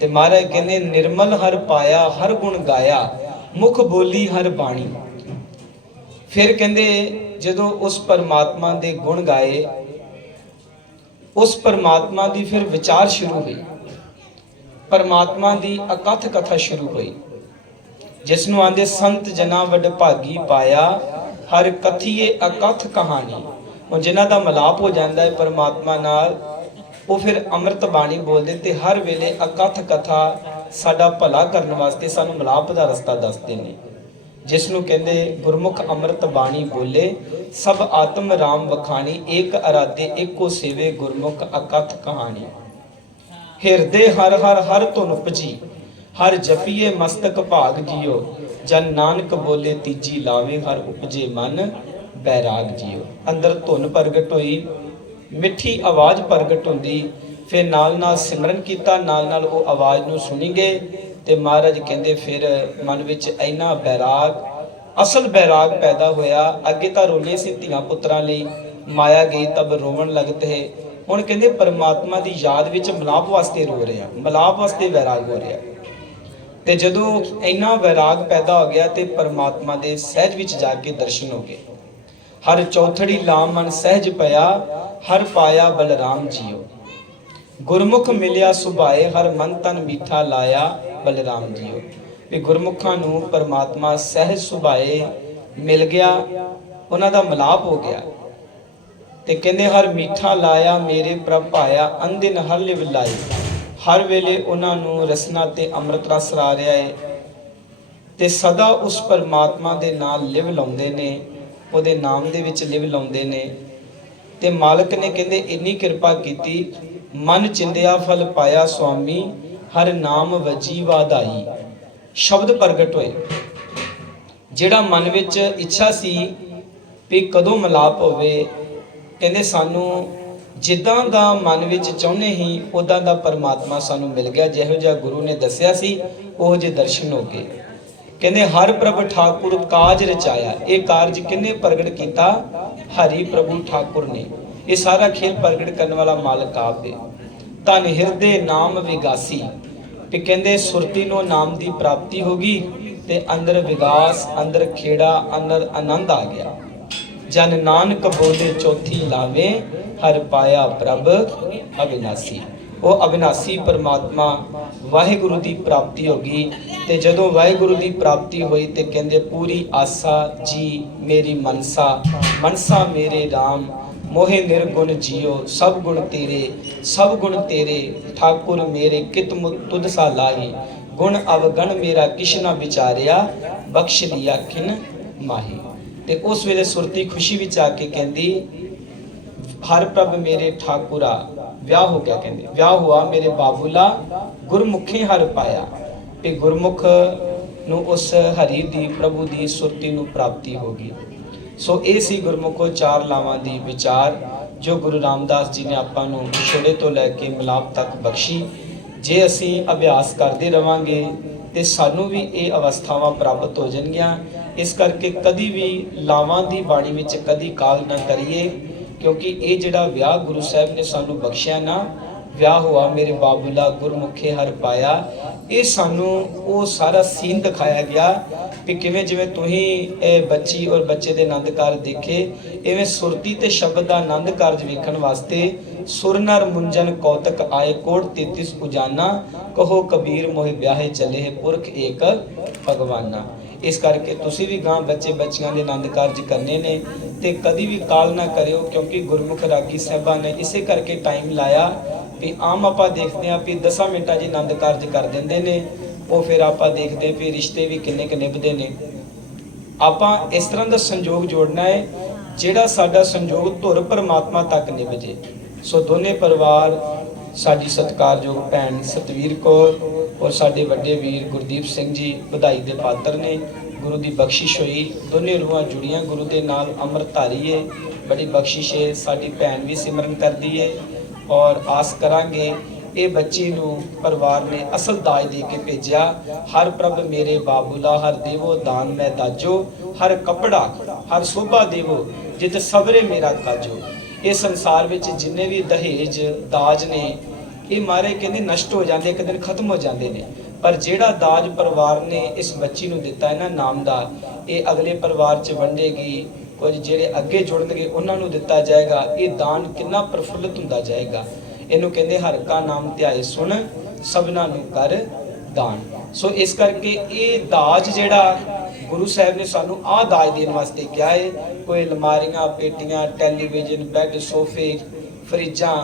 ਤੇ ਮਹਾਰਾਜ ਕਹਿੰਦੇ, ਨਿਰਮਲ ਹਰ ਪਾਇਆ, ਹਰ ਗੁਣ ਗਾਇਆ, ਮੁਖ ਬੋਲੀ ਹਰ ਬਾਣੀ। ਫਿਰ ਕਹਿੰਦੇ, ਜਦੋਂ ਉਸ ਪਰਮਾਤਮਾ ਦੇ ਗੁਣ ਗਾਏ, ਉਸ ਪਰਮਾਤਮਾ ਦੀ ਫਿਰ ਵਿਚਾਰ ਸ਼ੁਰੂ ਹੋਈ। ਪਰਮਾਤਮਾ ਦੀ ਅਕਥ ਕਥਾ ਸ਼ੁਰੂ ਹੋਈ। ਜਿਸ ਨੂੰ ਆਂਦੇ ਸੰਤ ਜਨਾ ਵੱਡ ਭਾਗੀ ਪਾਇਆ, ਹਰ ਕਥੀਏ ਅਕਥ ਕਹਾਣੀ। ਉਹ ਜਿਨ੍ਹਾਂ ਦਾ ਮਲਾਪ ਹੋ ਜਾਂਦਾ ਹੈ ਪਰਮਾਤਮਾ ਨਾਲ, ਉਹ ਫਿਰ ਅੰਮ੍ਰਿਤ ਬਾਣੀ ਬੋਲਦੇ ਤੇ ਹਰ ਵੇਲੇ ਅਕਥ ਕਥਾ ਸਾਡਾ ਭਲਾ ਕਰਨ ਵਾਸਤੇ ਸਾਨੂੰ ਮਲਾਪ ਦਾ ਰਸਤਾ ਦੱਸਦੇ ਨੇ। ਜਿਸ ਨੂੰ ਕਹਿੰਦੇ ਗੁਰਮੁਖ ਅੰਮ੍ਰਿਤ ਬਾਣੀ ਬੋਲੇ, ਸਭ ਆਤਮ ਰਾਮ ਵਖਾਣੀ, ਏਕ ਅਰਾਧੇ ਏਕੋ ਸੇਵੇ ਗੁਰਮੁਖ ਅਕਥ ਕਹਾਣੀ। ਹਿਰਦੇ ਹਰ ਹਰ ਹਰ ਧੁਨ ਉਪਜੀ ਹਰ ਜਪੀਏ ਮਸਤਕ ਭਾਗ ਜਿਓ, ਜਨ ਨਾਨਕ ਬੋਲੇ ਤੀਜੀ ਲਾਵੇ, ਹਰ ਉਪਜੇ ਮਨ ਬੈਰਾਗ ਜਿਓ। ਅੰਦਰ ਧੁਨ ਪ੍ਰਗਟ ਹੋਈ, ਮਿੱਠੀ ਆਵਾਜ਼ ਪ੍ਰਗਟ ਹੁੰਦੀ, ਫਿਰ ਨਾਲ ਨਾਲ ਸਿਮਰਨ ਕੀਤਾ, ਨਾਲ ਨਾਲ ਉਹ ਆਵਾਜ਼ ਨੂੰ ਸੁਣੀ ਗਏ ਤੇ ਮਹਾਰਾਜ ਕਹਿੰਦੇ ਫਿਰ ਮਨ ਵਿੱਚ ਇੰਨਾ ਬੈਰਾਗ, ਅਸਲ ਬੈਰਾਗ ਪੈਦਾ ਹੋਇਆ। ਅੱਗੇ ਤਾਂ ਰੋਲੇ ਸੀ ਧੀਆਂ ਪੁੱਤਰਾਂ ਲਈ, ਮਾਇਆ ਗਈ ਤਬ ਰੋਵਣ ਲਗਤੇ ਹੁਣ ਕਹਿੰਦੇ ਪਰਮਾਤਮਾ ਦੀ ਯਾਦ ਵਿੱਚ ਮਲਾਪ ਵਾਸਤੇ ਰੋ ਰਿਹਾ, ਮਲਾਪ ਵਾਸਤੇ ਵੈਰਾਗ ਹੋ ਰਿਹਾ। ਤੇ ਜਦੋਂ ਇੰਨਾ ਵੈਰਾਗ ਪੈਦਾ ਹੋ ਗਿਆ ਤੇ ਪਰਮਾਤਮਾ ਦੇ ਸਹਿਜ ਵਿੱਚ ਜਾ ਕੇ ਦਰਸ਼ਨ ਹੋ ਗਏ। ਹਰ ਚੌਥੜੀ ਲਾਮ ਮਨ ਸਹਿਜ ਪਿਆ, ਹਰ ਪਾਇਆ ਬਲਰਾਮ ਜੀਓ। ਗੁਰਮੁਖ ਮਿਲਿਆ ਸੁਭਾਏ, ਹਰ ਮਨ ਤਨ ਮੀਠਾ ਲਾਇਆ ਬਲਰਾਮ ਜੀਓ। ਵੀ ਗੁਰਮੁਖਾਂ ਨੂੰ ਪਰਮਾਤਮਾ ਸਹਿਜ ਸੁਭਾਏ ਮਿਲ ਗਿਆ, ਉਹਨਾਂ ਦਾ ਮਲਾਪ ਹੋ ਗਿਆ। ਤੇ ਕਹਿੰਦੇ ਹਰ ਮੀਠਾ ਲਾਇਆ, ਮੇਰੇ ਪ੍ਰਭ ਪਾਇਆ ਅੰਦਿਨ ਹਰ ਲਿਵ ਲਾਈ ਹਰ ਵੇਲੇ ਉਹਨਾਂ ਨੂੰ ਰਸਨਾ ਤੇ ਅੰਮ੍ਰਿਤ ਰਸ ਰਾ ਰਿਹਾ ਹੈ ਤੇ ਸਦਾ ਉਸ ਪਰਮਾਤਮਾ ਦੇ ਨਾਲ ਲਿਵ ਲਾਉਂਦੇ ਨੇ, ਉਹਦੇ ਨਾਮ ਦੇ ਵਿੱਚ ਲਿਵ ਲਾਉਂਦੇ ਨੇ। ਤੇ ਮਾਲਕ ਨੇ ਕਹਿੰਦੇ, ਇੰਨੀ ਕਿਰਪਾ ਕੀਤੀ, ਮਨ ਚਿੰਦਿਆ ਫਲ ਪਾਇਆ ਸੁਆਮੀ, ਹਰ ਨਾਮ ਵਜੀ ਵਾਧਾਈ ਸ਼ਬਦ ਪ੍ਰਗਟ ਹੋਏ। ਜਿਹੜਾ ਮਨ ਵਿੱਚ ਇੱਛਾ ਸੀ ਵੀ ਕਦੋਂ ਮਲਾਪ ਹੋਵੇ, ਕਹਿੰਦੇ ਸਾਨੂੰ ਜਿੱਦਾਂ ਦਾ ਮਨ ਵਿੱਚ ਚਾਹੁੰਦੇ ਹੀ ਉਦਾਂ ਦਾ ਪਰਮਾਤਮਾ ਸਾਨੂੰ ਮਿਲ ਗਿਆ। ਜਿਹੋ ਜਿਹਾ ਗੁਰੂ ਨੇ ਦੱਸਿਆ ਸੀ, ਉਹ ਜਿਹੇ ਦਰਸ਼ਨ ਹੋ ਗਏ। ਕਹਿੰਦੇ, ਹਰ ਪ੍ਰਭ ਠਾਕੁਰ ਕਾਜ ਰਚਾਇਆ। ਇਹ ਕਾਰਜ ਕਿੰਨੇ ਪ੍ਰਗਟ ਕੀਤਾ? ਹਰੀ ਪ੍ਰਭੂ ਠਾਕੁਰ ਨੇ। ਇਹ ਸਾਰਾ ਖੇਲ ਪ੍ਰਗਟ ਕਰਨ ਵਾਲਾ ਮਾਲਕ ਆਪ ਹੈ। ਤਨ ਹਿਰਦੇ ਨਾਮ ਵਿਗਾਸੀ। ਤੇ ਕਹਿੰਦੇ, ਸੁਰਤੀ ਨੂੰ ਨਾਮ ਦੀ ਪ੍ਰਾਪਤੀ ਹੋ ਗਈ ਤੇ ਅੰਦਰ ਵਿਗਾਸ, ਅੰਦਰ ਖੇੜਾ, ਅੰਦਰ ਆਨੰਦ ਆ ਗਿਆ। ਜਨ ਨਾਨਕ ਬੋਲੇ ਚੌਥੀ ਲਾਵੇ, ਹਰ ਪਾਇਆ ਪ੍ਰਭ ਅਵਿਨਾਸੀ ਉਹ ਅਵਿਨਾਸੀ ਪਰਮਾਤਮਾ ਵਾਹਿਗੁਰੂ ਦੀ ਪ੍ਰਾਪਤੀ ਹੋ ਗਈ ਤੇ ਜਦੋਂ ਵਾਹਿਗੁਰੂ ਦੀ ਪ੍ਰਾਪਤੀ ਹੋਈ ਤੇ ਕਹਿੰਦੇ, ਪੂਰੀ ਆਸਾ ਜੀ ਮੇਰੀ ਮਨਸਾ ਮਨਸਾ ਮੇਰੇ RAM ਮੋਹਿ ਨਿਰਗੁਣ ਜੀਓ, ਸਭ ਗੁਣ ਤੇਰੇ, ਸਭ ਗੁਣ ਤੇਰੇ, ਠਾਕੁਰ ਮੇਰੇ ਕਿਤ ਮੁਤ ਤੁਧ ਸਾ ਲਾਹੀ, ਗੁਣ ਅਵਗਣ ਮੇਰਾ ਕਿਛ ਨਾ ਵਿਚਾਰਿਆ, ਬਖਸ਼ ਲਿਆ ਖਿਨ ਮਾਹੀ। ਤੇ ਉਸ ਵੇਲੇ ਸੁਰਤੀ ਖੁਸ਼ੀ ਵਿੱਚ ਆ ਕੇ ਕਹਿੰਦੀ, ਹਰ ਪ੍ਰਭ ਮੇਰੇ ਠਾਕੁਰਾ, ਵਿਆਹ ਹੋ ਗਿਆ ਕਹਿੰਦੇ। ਵਿਆਹ ਹੋਆ, ਮੇਰੇ ਬਾਬੂਲਾ, ਗੁਰਮੁਖੀ ਹਰ ਪਾਇਆ। ਤੇ ਗੁਰਮੁਖ ਨੂੰ ਉਸ ਹਰੀ ਦੀ, ਪ੍ਰਭੂ ਦੀ ਸੁਰਤੀ ਨੂੰ ਪ੍ਰਾਪਤੀ ਹੋ ਗਈ। ਸੋ ਇਹ ਸੀ ਗੁਰਮੁਖੋ ਚਾਰ ਲਾਵਾਂ ਦੀ ਵਿਚਾਰ, ਜੋ ਗੁਰੂ ਰਾਮਦਾਸ ਜੀ ਨੇ ਆਪਾਂ ਨੂੰ ਛੋੜੇ ਤੋਂ ਲੈ ਕੇ ਮਿਲਾਪ ਤੱਕ ਬਖਸ਼ੀ। ਜੇ ਅਸੀਂ ਅਭਿਆਸ ਕਰਦੇ ਰਵਾਂਗੇ, ਤੇ ਸਾਨੂੰ ਵੀ ਇਹ ਅਵਸਥਾਵਾਂ ਪ੍ਰਾਪਤ ਹੋ ਜਾਣਗੀਆਂ। ਇਸ ਕਰਕੇ ਕਦੀ ਵੀ ਲਾਵਾਂ ਦੀ ਬਾਣੀ ਵਿੱਚ ਕਦੀ ਕਾਲ ਨਾ ਕਰੀਏ, ਕਿਉਂਕਿ ਇਹ ਜਿਹੜਾ ਵਿਆਹ ਗੁਰੂ ਸਾਹਿਬ ਨੇ ਸਾਨੂੰ ਬਖਸ਼ਿਆ ਨਾ, ਵਿਆਹ ਹੋਆ, ਮੇਰੇ ਬਾਬੂਲਾ ਗੁਰਮੁਖੇ ਹਰ ਪਾਇਆ, ਇਹ ਸਾਨੂੰ ਉਹ ਸਾਰਾ ਸੀਨ ਦਿਖਾਇਆ ਗਿਆ ਕਿ ਕਿਵੇਂ ਜਿਵੇਂ ਤੁਸੀਂ ਇਹ ਬੱਚੀ ਔਰ ਬੱਚੇ ਦੇ ਆਨੰਦ ਕਾਰਜ ਦੇਖੇ, ਇਵੇਂ ਸੁਰਤੀ ਤੇ ਸ਼ਬਦ ਦਾ ਆਨੰਦ ਕਾਰਜ ਵੇਖਣ ਵਾਸਤੇ ਸੁਰ ਨਰ ਮੁੰਜਨ ਕੌਤਕ ਆਏ ਕੋਟ 33 ਉਜਾਨਾ, ਕਹੋ ਕਬੀਰ ਮੋਹਿ ਵਿਆਹੇ ਚਲੇ ਪੁਰਖ ਏਕ ਭਗਵਾਨਾ। ਇਸ ਕਰਕੇ ਤੁਸੀਂ ਵੀ ਗਾਂ ਬੱਚੇ ਬੱਚੀਆਂ ਦੇ ਆਨੰਦ ਕਾਰਜ ਕਰਨੇ ਨੇ ਤੇ ਕਦੀ ਵੀ ਕਾਲ ਨਾ ਕਰਿਓ, ਕਿਉਂਕਿ ਗੁਰਮੁਖ ਰਾਗੀ ਸਾਹਿਬਾਂ ਨੇ ਇਸੇ ਕਰਕੇ ਟਾਈਮ ਲਾਇਆ ਵੀ ਆਮ ਆਪਾਂ ਦੇਖਦੇ ਆਂ ਵੀ 10 ਮਿੰਟਾਂ 'ਚ ਆਨੰਦ ਕਾਰਜ ਕਰ ਦਿੰਦੇ ਨੇ, ਉਹ ਫਿਰ ਆਪਾਂ ਦੇਖਦੇ ਵੀ ਰਿਸ਼ਤੇ ਵੀ ਕਿੰਨੇ ਕੁ ਨਿਭਦੇ ਨੇ। ਆਪਾਂ ਇਸ ਤਰ੍ਹਾਂ ਦਾ ਸੰਯੋਗ ਜੋੜਨਾ ਹੈ, ਜਿਹੜਾ ਸਾਡਾ ਸੰਯੋਗ ਧੁਰ ਪਰਮਾਤਮਾ ਤੱਕ ਨਿਭਜੇ ਸੋ ਦੋਨੇ ਪਰਿਵਾਰ, ਸਾਡੀ ਸਤਿਕਾਰਯੋਗ ਭੈਣ ਸਤਵੀਰ ਕੌਰ ਔਰ ਸਾਡੇ ਵੱਡੇ ਵੀਰ ਗੁਰਦੀਪ ਸਿੰਘ ਜੀ ਵਧਾਈ ਦੇ ਪਾਤਰ ਨੇ, ਗੁਰੂ ਦੀ ਬਖਸ਼ਿਸ਼ ਹੋਈ, ਦੋਨੇ ਰੂਹਾਂ ਜੁੜੀਆਂ, ਗੁਰੂ ਦੇ ਨਾਲ ਅੰਮ੍ਰਿਤ ਧਾਰੀ ਏ ਬੜੀ ਬਖਸ਼ਿਸ਼ ਏ ਸਾਡੀ ਭੈਣ ਵੀ ਸਿਮਰਨ ਕਰਦੀ ਏ ਔਰ ਆਸ ਕਰਾਂਗੇ ਇਹ ਬੱਚੀ ਨੂੰ ਪਰਿਵਾਰ ਨੇ ਅਸਲ ਦਾਜ ਦੇ ਕੇ ਭੇਜਿਆ, ਹਰ ਪ੍ਰਭ ਮੇਰੇ ਬਾਬੂਲਾ ਹਰ ਦੇਵੋ ਦਾਨ ਮੈਂ ਦਾਜੋ, ਹਰ ਕਪੜਾ, ਹਰ ਸੋਭਾ ਦੇਵੋ, ਜਿਤ ਸਬਰੇ ਮੇਰਾ ਕਾਜੋ। ਇਹ ਸੰਸਾਰ ਵਿੱਚ ਜਿੰਨੇ ਵੀ ਦਹੇਜ, ਦਾਜ ਨੇ ਇਹ ਮਾਰੇ ਕਹਿੰਦੇ ਨਸ਼ਟ ਹੋ ਜਾਂਦੇ, ਇੱਕ ਦਿਨ ਖਤਮ ਹੋ ਜਾਂਦੇ ਨੇ। ਪਰ ਜਿਹੜਾ ਦਾਜ ਪਰਿਵਾਰ ਨੇ ਇਸ ਬੱਚੀ ਨੂੰ ਦਿੱਤਾ ਹੈ ਨਾ ਨਾਮ ਇਹ ਅਗਲੇ ਪਰਿਵਾਰ 'ਚ ਵੰਡੇਗੀ, ਕੁਝ ਜਿਹੜੇ ਅੱਗੇ ਜੁੜਨਗੇ, ਉਹਨਾਂ ਨੂੰ ਦਿੱਤਾ ਜਾਏਗਾ। ਇਹ ਦਾਨ ਕਿੰਨਾ ਪ੍ਰਫੁੱਲਤ ਹੁੰਦਾ ਜਾਏਗਾ। ਇਹਨੂੰ ਕਹਿੰਦੇ ਹਰ ਕਾ ਨਾਮ ਧਿਆਏ ਸੁਣ, ਸਭਨਾਂ ਨੂੰ ਕਰ ਦਾਨ। ਸੋ ਇਸ ਕਰਕੇ ਇਹ ਦਾਜ ਜਿਹੜਾ ਗੁਰੂ ਸਾਹਿਬ ਨੇ ਸਾਨੂੰ ਆਹ ਦਾਜ ਦੇਣ ਵਾਸਤੇ ਕਿਹਾ ਹੈ ਕੋਈ ਅਲਮਾਰੀਆਂ, ਪੇਟੀਆਂ, ਟੈਲੀਵਿਜ਼ਨ, ਬੈੱਡ, ਸੋਫੇ, ਫਰਿੱਜਾਂ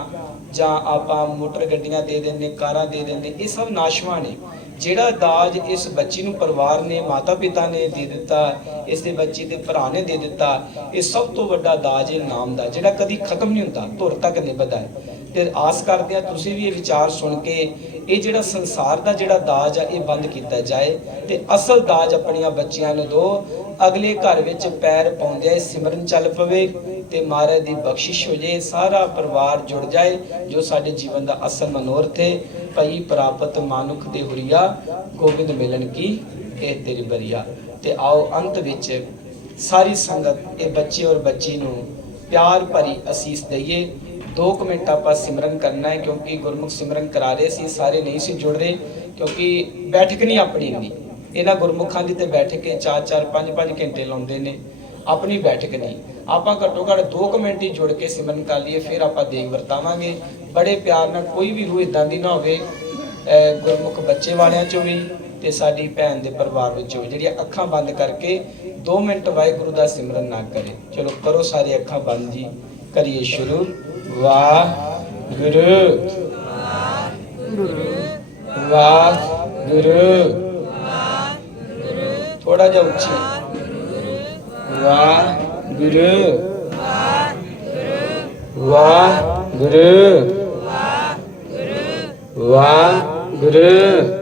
ਜਾਂ ਆਪਾਂ ਮੋਟਰ ਗੱਡੀਆਂ ਦੇ ਦਿੰਦੇ, ਕਾਰਾਂ ਦੇ ਦਿੰਦੇ, ਇਹ ਸਭ ਨਾਸ਼ਵਾਂ ਨੇ। ਜਿਹੜਾ ਦਾਜ ਇਸ ਬੱਚੀ ਨੂੰ ਪਰਿਵਾਰ ਨੇ ਮਾਤਾ ਪਿਤਾ ਨੇ ਦੇ ਦਿੱਤਾ, ਇਸ ਦੇ ਬੱਚੀ ਦੇ ਭਰਾ ਨੇ ਦੇ ਦਿੱਤਾ, ਇਹ ਸਭ ਤੋਂ ਵੱਡਾ ਦਾਜ ਹੈ ਨਾਮ ਦਾ, ਜਿਹੜਾ ਕਦੀ ਖਤਮ ਨਹੀਂ ਹੁੰਦਾ, ਧੁਰ ਤੱਕ ਨਿਭਦਾ ਹੈ। ਤੇ ਆਸ ਕਰਦੇ ਆ ਤੁਸੀਂ ਵੀ ਇਹ ਵਿਚਾਰ ਸੁਣ ਕੇ ਇਹ ਜਿਹੜਾ ਸੰਸਾਰ ਦਾ ਜਿਹੜਾ ਦਾਜ ਆ, ਇਹ ਬੰਦ ਕੀਤਾ ਜਾਏ ਤੇ ਅਸਲ ਦਾਜ ਆਪਣੀਆਂ ਬੱਚੀਆਂ ਨੂੰ ਦਿਓ। ਅਗਲੇ ਘਰ ਵਿੱਚ ਪੈਰ ਪਾਉਂਦਿਆਂ ਸਿਮਰਨ ਚੱਲ ਪਵੇ ਤੇ ਮਹਾਰਾਜ ਦੀ ਬਖਸ਼ਿਸ਼ ਹੋ ਜਾਏ, ਸਾਰਾ ਪਰਿਵਾਰ ਜੁੜ ਜਾਏ, ਜੋ ਸਾਡੇ ਜੀਵਨ ਦਾ ਅਸਲ ਮਨੋਰਥ ਹੈ ਭਈ ਪ੍ਰਾਪਤ ਮਾਨੁਖ ਦੇ ਹੁਰੀਆ, ਗੋਬਿੰਦ ਮਿਲਣ ਕੀ ਇਹ ਤੇਰੀ ਬਰੀਆ। ਤੇ ਆਓ ਅੰਤ ਵਿੱਚ ਸਾਰੀ ਸੰਗਤ, ਇਹ ਬੱਚੇ ਔਰ ਬੱਚੀ ਨੂੰ ਪਿਆਰ ਭਰੀ ਅਸੀਸ ਦਈਏ। 2 ਮਿੰਟ ਆਪਾਂ ਸਿਮਰਨ ਕਰਨਾ ਹੈ, ਕਿਉਂਕਿ ਗੁਰਮੁਖ ਸਿਮਰਨ ਕਰਾ ਰਹੇ ਸੀ, ਸਾਰੇ ਨਹੀਂ ਸੀ ਜੁੜ ਰਹੇ, ਕਿਉਂਕਿ ਬੈਠਕ ਨਹੀਂ ਆਪਣੀ ਹੁੰਦੀ। ਇਹਨਾਂ ਗੁਰਮੁਖਾਂ ਦੀ ਤੇ ਬੈਠ ਕੇ 4 4 5 5 ਘੰਟੇ ਲਾਉਂਦੇ ਨੇ। ਆਪਣੀ ਬੈਠਕ ਨਹੀਂ। ਆਪਾਂ ਘੱਟੋ ਘੱਟ 2 ਮਿੰਟ ਹੀ ਜੁੜ ਕੇ ਸਿਮਰਨ ਕਰ ਲਈਏ, ਫਿਰ ਆਪਾਂ ਦੇਗ ਵਰਤਾਵਾਂਗੇ। ਬੜੇ ਪਿਆਰ ਨਾਲ ਕੋਈ ਵੀ ਰੂਹ ਇਦਾਂ ਦੀ ਨਾ ਹੋਵੇ ਗੁਰਮੁਖ ਬੱਚੇ ਵਾਲਿਆਂ ਚੋਂ ਵੀ ਤੇ ਸਾਡੀ ਭੈਣ ਦੇ ਪਰਿਵਾਰ ਵਿੱਚੋਂ ਵੀ, ਜਿਹੜੀਆਂ ਅੱਖਾਂ ਬੰਦ ਕਰਕੇ 2 ਮਿੰਟ ਵਾਹਿਗੁਰੂ ਦਾ ਸਿਮਰਨ ਨਾ ਕਰੇ। ਚਲੋ ਕਰੋ ਸਾਰੇ ਅੱਖਾਂ ਬੰਦ ਜੀ। ਕਰੀਏ ਸ਼ੁਰੂ। ਵਾਹਿਗੁਰੂ। ਵਾਹਿਗੁਰੂ। ਥੋੜਾ ਜਿਹਾ ਉੱਚੀ। ਵਾਹਿਗੁਰੂ। ਵਾਹਿਗੁਰੂ। ਵਾਹਿਗੁਰੂ।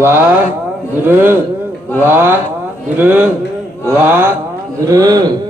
ਵਾਹਿਗੁਰੂ। ਵਾਹਿਗੁਰੂ। ਵਾਹਿਗੁਰੂ।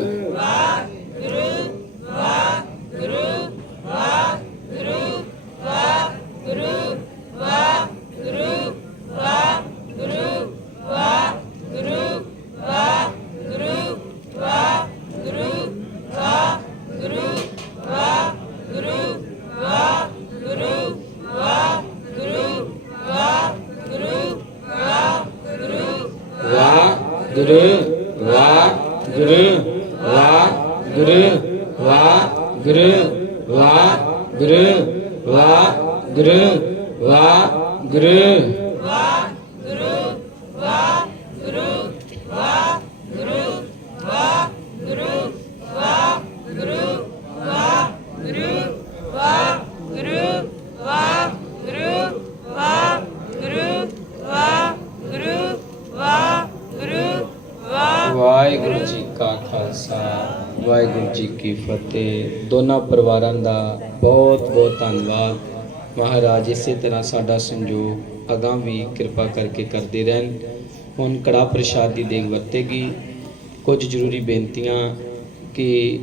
ਵਾਹਿਗੁਰੂ ਵਾਹਿਗੁਰੂ ਵਾਹਿਗੁਰੂ ਵਾਹਿਗੁਰੂ ਜੀ ਕਾ ਖਾਲਸਾ ਵਾਹਿਗੁਰੂ ਜੀ ਕੀ ਫਤਿਹ। ਦੋਨਾਂ ਪਰਿਵਾਰਾਂ ਦਾ ਬਹੁਤ ਬਹੁਤ ਧੰਨਵਾਦ। ਮਹਾਰਾਜ ਇਸੇ ਤਰ੍ਹਾਂ ਸਾਡਾ ਸੰਯੋਗ ਅਗਾਂ ਵੀ ਕਿਰਪਾ ਕਰਕੇ ਕਰਦੇ ਰਹਿਣ। ਹੁਣ ਕੜਾ ਪ੍ਰਸ਼ਾਦ ਦੀ ਦੇਗ ਵਰਤੇਗੀ। ਕੁਝ ਜ਼ਰੂਰੀ ਬੇਨਤੀਆਂ ਕਿ